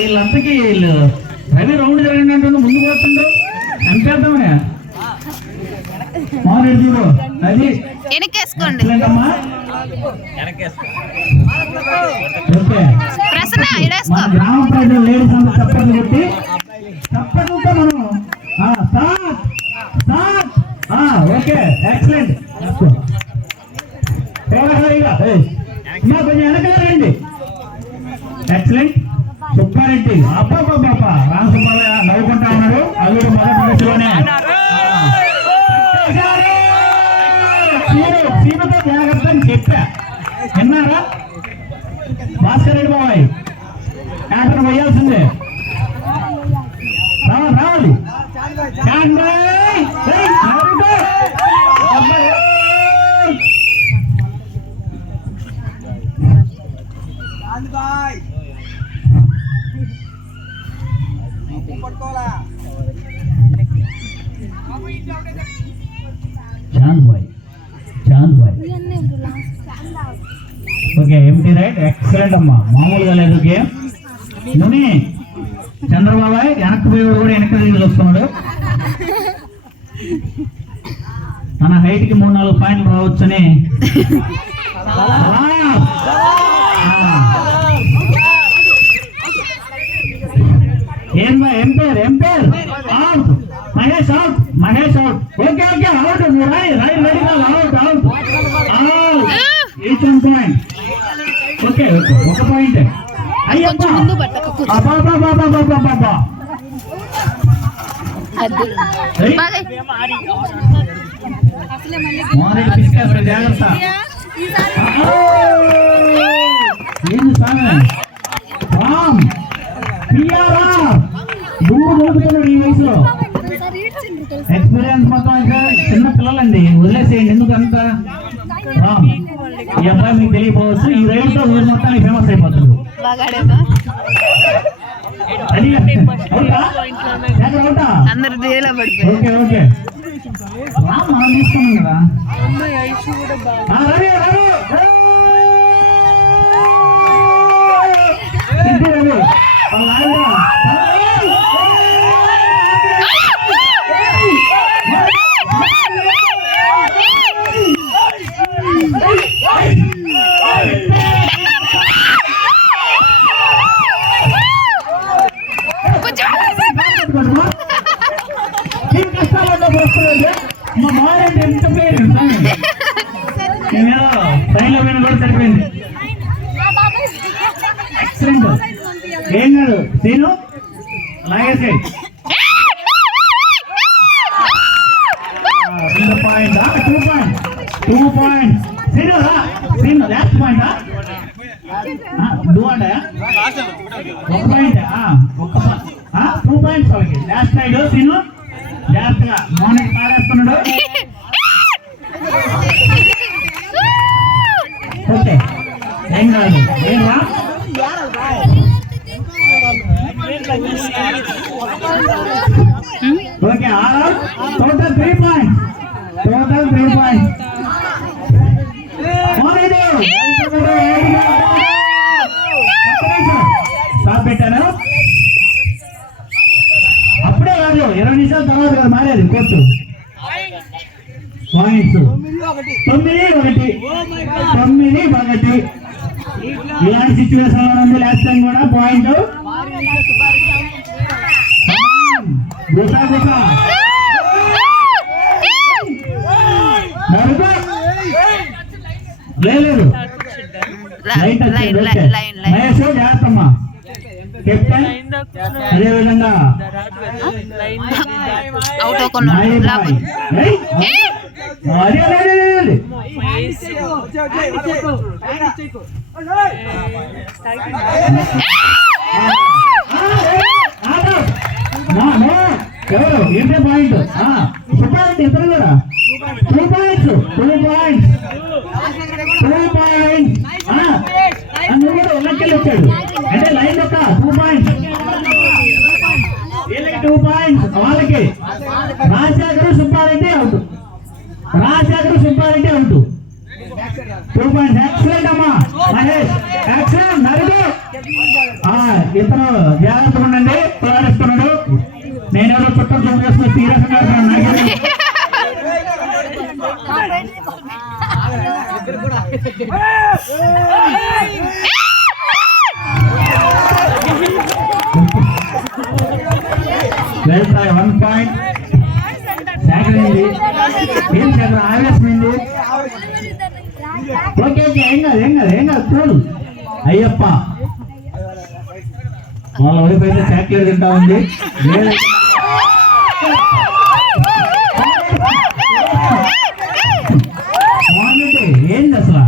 వీళ్ళంతకీ వీళ్ళు రవి రౌండ్ జరగండి అంటుండే ముందు పోతుండ్రు అంతేద్దామనే మామూలు చూడు అది వెనకేసుకోండి. మన గ్రామ ప్రజలు లేడీస్ అంతా చప్పట్లు కొట్టి చప్పట్లతో మనం ఓకే ఎక్సలెంట్ కొంచెం వెనకాలండి. ఎక్సలెంట్ సుబ్బారెడ్డి అబ్బాబ్బా రామ్ సుబ్బారాయ నవ్వుకుంటా ఉన్నారు. అల్లుడు మొదటి దశలోనే సీమతో జాగ్రత్త అని చెప్పా విన్నారా? భాస్కర్ రెడ్డి బాబాయ్ యాక్టర్ పోయాల్సిందే రావాలి. చాంద్ బాయ్ ఓకే ఎంటీ రైట్ ఎక్సలెంట్ అమ్మా మామూలుగా లేదు గేమ్. నుని చంద్రబాబాయ్ వెనక్కి పోయేవాడు కూడా వెనక్కి తిరిగి వస్తున్నాడు. తన హైట్ కి 3-4 పాయింట్లు రావచ్చని umpire out Mahesh out okay out out each 1 point okay ఒక పాయింట్. అయ్యప్పా జాగ్రత్త ఏంది స్వామి రామ్ దుమ్ము దోపుతున్నాడు ఈ వయసులో. ఎక్స్పీరియన్స్ మొత్తం ఇంకా చిన్న పిల్లలండి వదిలేసేయండి ఎందుకంత. రామ్ ఈ అబ్బాయి మీకు తెలియపోవచ్చు ఈ రైలుతో ఊరు మొత్తానికి ఫేమస్ అయిపోతుంది. ఓకే ఓకే రామ్ మనం తీసుకున్నాం కదా. సరిపోయింది ఎక్సలెంట్. ఏం కాదు సీను లాగేసే point 2 point Seenu last point అంటే 1 పాయింట్ 2 పాయింట్స్ వాళ్ళకి లాస్ట్ సైడ్. సీను జాగ్రత్తగా మౌనికి పారేస్తున్నాడు. ఓకే ఏం కాదు ఏం రా ఓకే టోటల్ 3 పాయింట్స్ స్టాప్ పెట్టాను. అప్పుడే కాదు 20 నిమిషాల తర్వాత కదా మారేది కోర్టు. పాయింట్స్ 9-1 ఇలాంటి సిచ్యువేషన్ లో ఉంది. లాస్ట్ టైం కూడా పాయింట్ లేదు మహేష్ జాగ్రత్తమ్మా కెప్టెన్. అదేవిధంగా ఎవరు ఏంటే పాయింట్ సుబ్బారెడ్డి ఇతను కూడా 2 పాయింట్స్ నువ్వు కూడా ఉన్నకెళ్ళి వచ్చాడు అంటే లైన్ ఒక 2 పాయింట్స్ వీళ్ళకి 2 పాయింట్స్ వాళ్ళకి. Rajasekhar Subbareddy out 2 points. Excellent అమ్మా మహేష్ ఎక్సలెంట్. నలుగురు ఇతను జాగ్రత్తగా ఉండండి, పోరాడిస్తున్నాడు. నేనేదో చుట్టూ జూమ్ చేస్తున్నా, సీరియస్గా వెళ్తాయి. 1 పాయింట్ సేకరింది. ఏం సేకరణ ఆవేశమైంది. ఓకే ఏం కాదు చూడు. అయ్యప్ప వాళ్ళ వైపు అయితే చాక్లెట్ తింటా ఉంది. ఏంది అసలు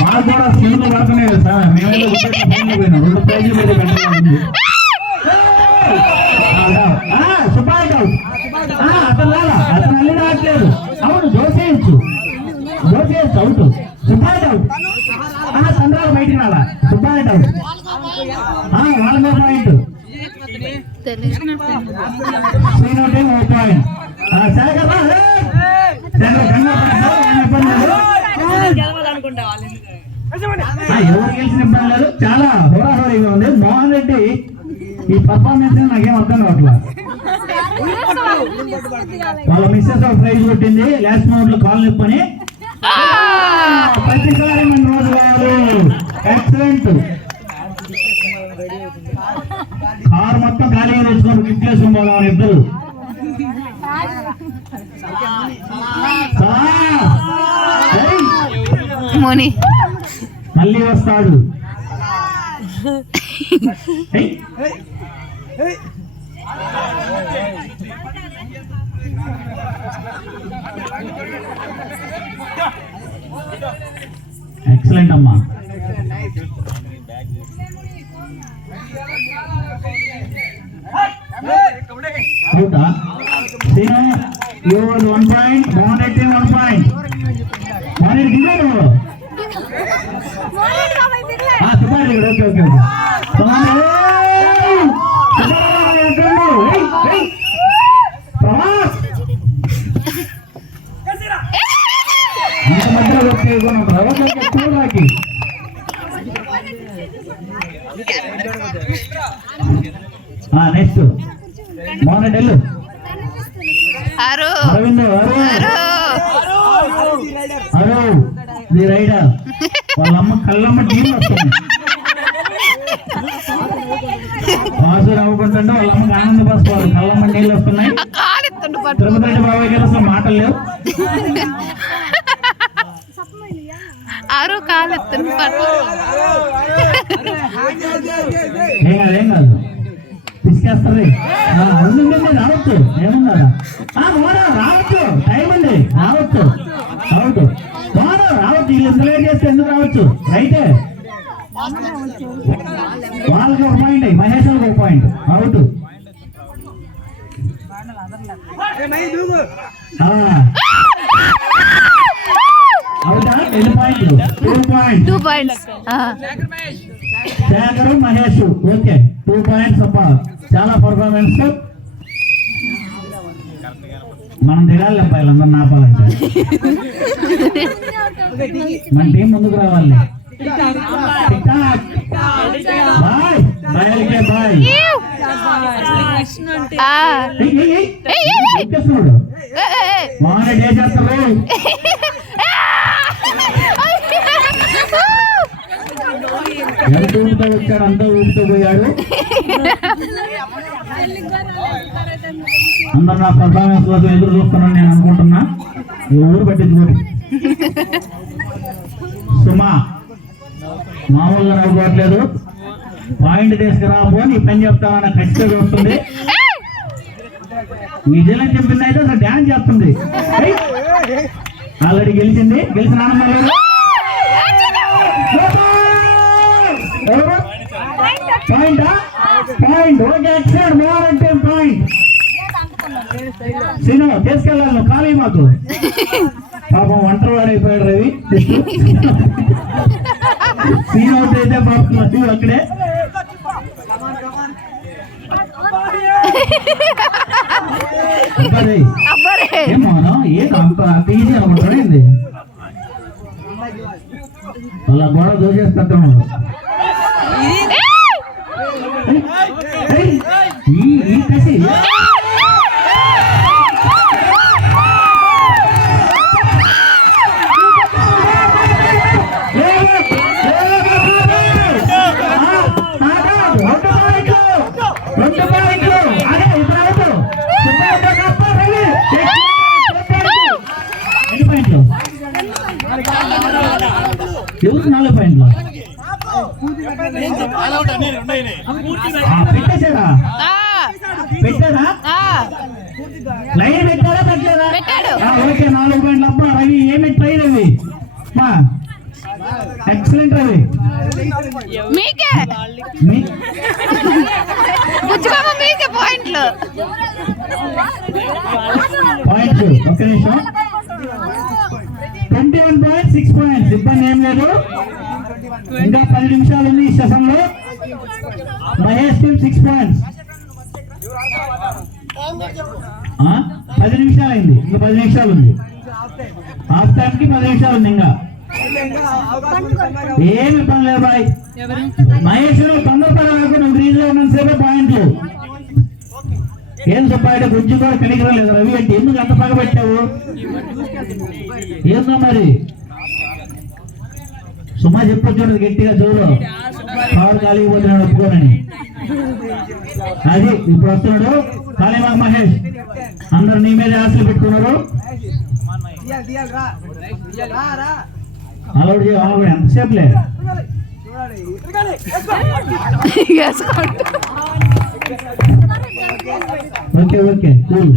మాకు కూడా స్కూల్లో పడుతున్నాయి సార్. మేమైతే పోయినా 2 ప్రైజులు మీద పెట్టాలి. సుబ్బాయి అతను అల్లి రావట్లేదు. అవును దోసేయచ్చు అవుట్. సుబ్బాయి అవుట్. చంద్రాలు బయటికి రాలా. సుబ్బాయి అవుట్. వాళ్ళ మీద పాయింట్. శ్రీనోటి 1 పాయింట్. ఎవరు గెలిచిన ఇబ్బంది లేదు. చాలా హోరాహోరీగా ఉంది. మోహన్ రెడ్డి ఈ పర్ఫార్మెన్స్ నాకేం అర్థం కావట్లేదు. వాళ్ళ మిస్సెస్ ప్రైజ్ కొట్టింది లాస్ట్ మౌంట్ లో కాల్ నిప్పని. ప్రతిసారి మన రోజు వాళ్ళు ఎక్సలెంట్. కారు మొత్తం ఖాళీగా తెచ్చుకోండి, గిఫ్ట్ వేసుకుంటాం ఇద్దరు. మళ్ళీ వస్తాడు. ఎక్సలెంట్ అమ్మా. అవుతా 1 పాయింట్. మోహన్ రెడ్డి 1 పాయింట్. మోహన్ రెడ్డి దిగాడు. Subbareddy okay okay okay. మధ్యలో చూడరాకి. Next Mohan Reddy Aravind the raider. వాళ్ళ అమ్మ కళ్ళమ్మ టీం వస్తుంది. వాసు నవ్వుకుంటుంటే వాళ్ళ అమ్మకి ఆనంద పసుకోవాలి. కళ్ళమ్మ నీళ్ళు వస్తున్నాయి. తిరుపతి రెడ్డి బాబాయ్ గారు అసలు మాటలు లేవు. ఏం కాదు తీసుకేస్తారు. రావచ్చు ఏమున్నారా రావచ్చు. టైం అండి రావచ్చు. అవుట్ రావచ్చు. వీళ్ళు ఎంత లేట్ చేస్తే ఎందుకు రావచ్చు. రైటే. వాళ్ళకి 1 పాయింట్. మహేష్ వాళ్ళకి 1 పాయింట్. అవుట్. అవుతా 2 పాయింట్లు. 2 points. Sekhar Mahesh okay 2 points అబ్బా. చాలా పర్ఫార్మెన్స్. మనం తినాలి అబ్బాయిలు అందరూ నాపాలంటే. మన టీం ముందుకు రావాలి. Bye bye. మోహన్ రెడ్డి ఏం చేస్తారు. ఎంత ఊపితో వచ్చాడు అంత ఊపితో పోయాడు. అందరు నా పర్ఫార్మెన్స్ కోసం ఎదురు చూస్తున్నాను నేను అనుకుంటున్నా. ఊరు పట్టించుకోండి. సుమా మామూలుగా నవ్వుకోవట్లేదు. పాయింట్ తీసుకురాబో నీ పని చెప్తామన్న ఖచ్చితంగా వస్తుంది. విజయం చెప్పింది అయితే అసలు డ్యాన్స్ చేస్తుంది. ఆల్రెడీ గెలిచింది. గెలిచిన ఆనందం point. Okay excellent. Mohan point. Cinema తీసుకెళ్ళాలి నువ్వు ఖాళీ మాకు. పాపం ఒంటరి వాడైపోయాడు రవి. సీన్ అవుట్ అయితే పాపం అక్కడే. ఏమోనో ఏదో అంత ఈజీ అనుకుంటాడు. ఏంది వాళ్ళ గోడ దోచేస్తాడు. పెట్టేశాడా పెట్టాడా లైన్ పెట్టాడా పెట్టలేదా ఓకే 4 పాయింట్లు అబ్బా రవి ఏమి ట్రైన్ అవి ఎక్సలెంట్ రవి పాయింట్లు ఒక్క నిమిషం 21.6 పాయింట్స్ ఇబ్బంది ఏం లేదు ఇంకా 10 నిమిషాలు ఉంది ఈ సెషన్లో మహేష్ టీమ్ 6 పాయింట్స్ 10 నిమిషాలు అయింది ఇంకా 10 నిమిషాలు ఉంది హాఫ్ టైం కి 10 నిమిషాలు ఉంది ఇంకా ఏమి ఇబ్బంది లేదు బాయ్ మహేష్ తొందరపడకు నువ్వు గ్రీన్ లో ఉన్నంతసేపే పాయింట్లు ఏం చెప్పాడు గుంజు కూడా కనికరం లేదు రవి అంటే ఎందుకు అంత పగ పెట్టావు ఏందో మరి సుమా చెప్పొచ్చు గట్టిగా చూడు కాడు ఖాళీ పోతున్నాడు ఒప్పుకోనని అది ఇప్పుడు వస్తున్నాడు కాళీబాగ్ మహేష్ అందరు నీ మీద ఆశలు పెట్టుకున్నారు అలౌడ్ చేయాలి ఎంతసేపు లేదు okay okay cool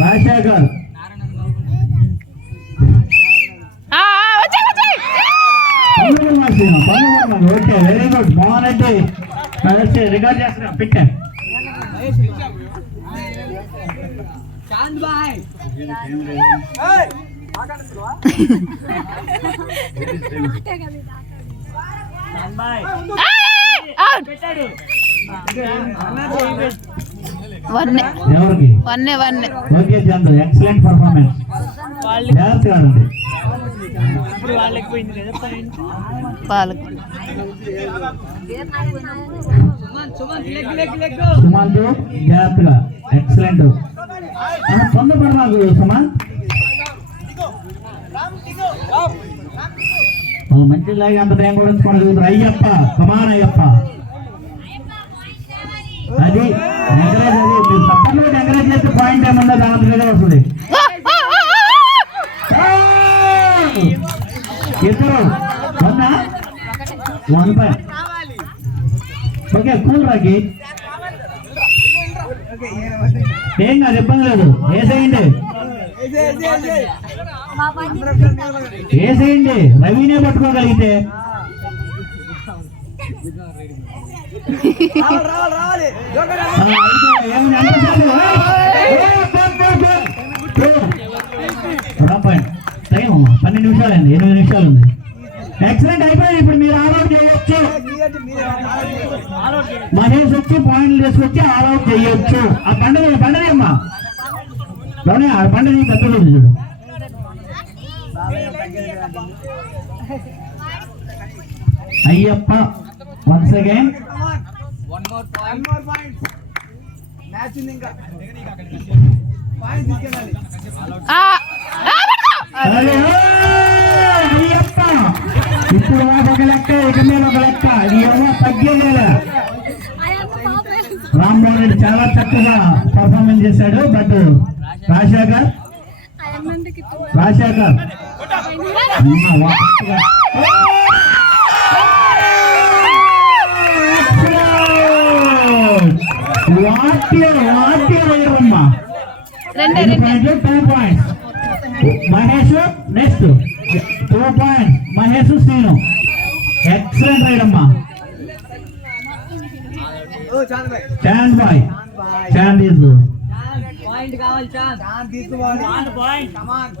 Rajasekhar okay very good బాగుందండి రికార్డ్ చేస్తున్నాం పెట్టా ఓకే చంద్ర ఎక్సలెంట్ పర్ఫార్మెన్స్ జాగ్రత్తగా ఆడండి సుమాన్ జాగ్రత్తగా ఎక్సలెంట్ తొందరపడరాదు సుమాన్ మంచి లాగా అంత టైం కూడా ఉంచుకోవడం అయ్యప్ప కమాన్ అయ్యప్ప అది ఎంకరేజ్ అది మీరు సపోర్ట్ ఎంకరేజ్ చేస్తే పాయింట్ ఏమన్నా దాంట్లో వస్తుంది ఇద్దరు 1 పాయింట్ ఓకే కూల్ రాకి ఏం కాదు ఇబ్బంది లేదు వేసేయండి వేసేయండి రవినే పట్టుకోగలిగితే టైం 12 నిమిషాలు అండి 8 నిమిషాలు ఉంది ఎక్సలెంట్ అయిపోయింది ఇప్పుడు మీరు ఆల్అౌట్ చేయొచ్చు మహేష్ వచ్చి పాయింట్లు తీసుకొచ్చి ఆల్అౌట్ చేయొచ్చు ఆ పండది అమ్మా లోనే ఆ పండది పెద్దలు చూడు అయ్యప్ప వన్స్ అగైన్ అయ్యప్ప ఇప్పుడు ఒక లెక్క ఇక మీద ఒక లెక్క ఇది ఏమో తగ్గేదేలా రామ్మోహన్ రెడ్డి చాలా చక్కగా పర్ఫార్మెన్స్ చేశాడు బట్ రాజశేఖర్ వాట్యమ్మా 2 points Mahesh next 2 points Mahesh Srinu excellent raid అమ్మా చాంద్ బాయ్ చాంద్ తీసు పాయింట్ కావాలి చాంద్ తీసుకోవాలి పాయింట్ కమాన్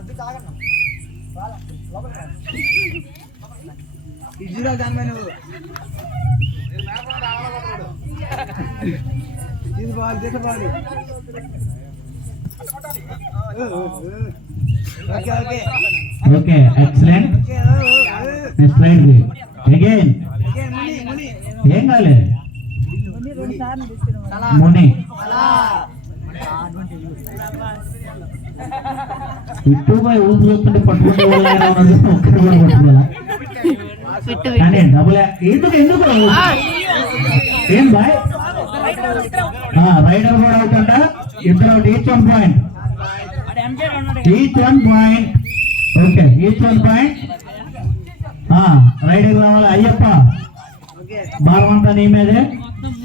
ఇజ్రా జాన్మే నువ్వు తీసుకోవాలి okay okay okay excellent next raid again ఏం కాలే ముని ఇటు పోయి ఊపు చూస్తుంటే పట్టుకుంటే పట్టుకోవాలా కానీ డబుల్ ఎందుకు ఏం బాయ్ రైడర్ కూడా అవుతుంటా ఇద్దరు each one point, each one point. Okay, each one point. Right రావాలి. అయ్యప్ప భారం అంతా నీ మీదే.